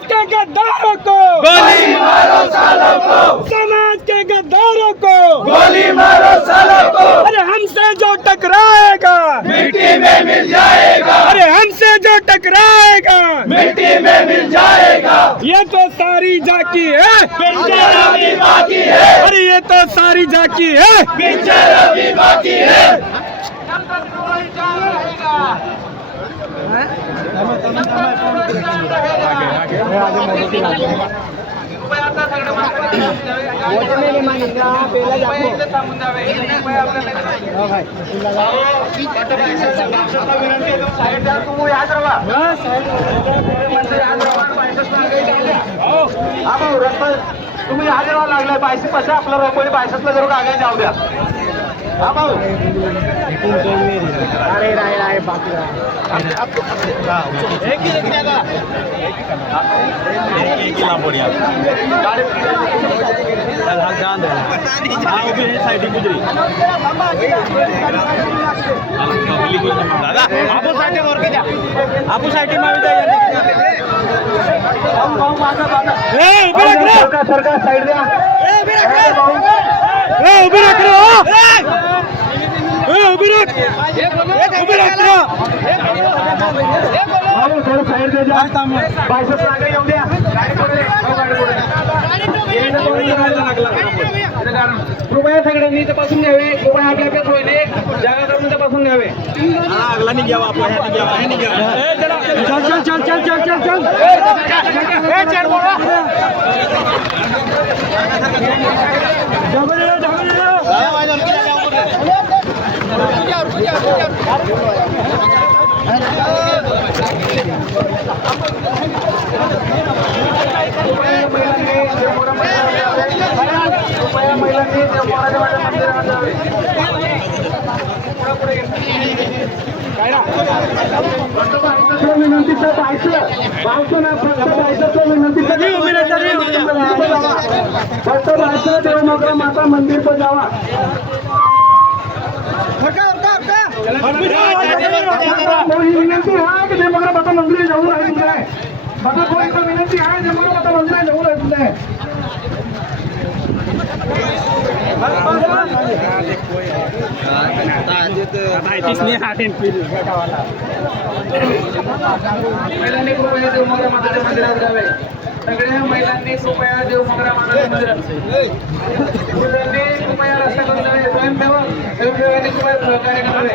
समाज के गद्दारों को गोली मारो सालों को, समाज के गद्दारों को गोली मारो सालों को, अरे हमसे जो टकराएगा मिट्टी में मिल जाएगा, अरे हमसे जो टकराएगा मिट्टी में मिल जाएगा। ये तो सारी जाकी है पिक्चर अभी बाकी है, अरे ये तो सारी जाकी है पिक्चर अभी बाकी है। तुम्ही हाजीर व्हायला लागलाय. 22 पैसे आपला रोपडी 22ला जरूर आगे जाऊ द्या. हा भाऊ अरे राय बाकी सरकार साईड द्या. साईड द्या. 22 आगे येऊ द्या. कृपया सगळ्यांनी तपासून घ्यावे. कृपया आपल्या आपल्या सोयीने जागा करून तपासून घ्यावे. विनंतीचं देवमोगरा माता मंदिर पर जावा. विनंती आहे की देवमोगरा माता मंदिर जाऊ आहे. माझा कोणी विनंती आहे देवमोगरा माता मंदिर जाऊ आहे. महिलांनी कृपया देवमोगरा माताच्या मंदिरात जावे. सगळ्या महिलांनी कृपया देवमोगरा माताच्या मंदिरात कृपया रस्ता करून जावे. स्वयंसेवकांनी कृपया सहकार्य करावे.